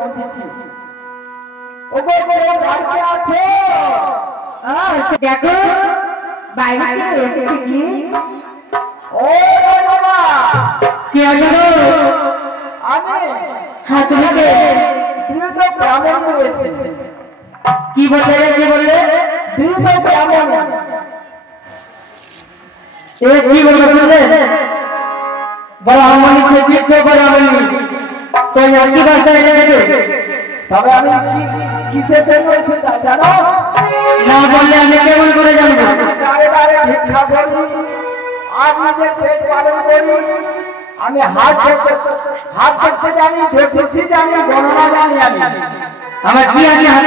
পৌঁছেছি। ওগো বাড়িতে আছো? দেখো বাইরে থেকে এসেছে কি? ও বাবা কে আছো? আমি হ্যাঁ তুমি কে? তুমি তো ব্রাহ্মণ রয়েছে। কি বললে কি বললে? তুমি তো ব্রাহ্মণ। এ কি বললে শুনলে? ব্রাহ্মণী থেকে কে ব্রাহ্মণী? তো একই ভাষায় লেগেছে। তবে আমি কিসের জন্য এসেছি জানো? না বললে আমি কেমন করে জানবো? বারে বারে ভিক্ষা করি আর নিজের পেট পালন করি। আমি হাত দেখতে জানি, জ্যোতিষী জানি, গণনা জানি। আমি আমার কি আছে হাতে?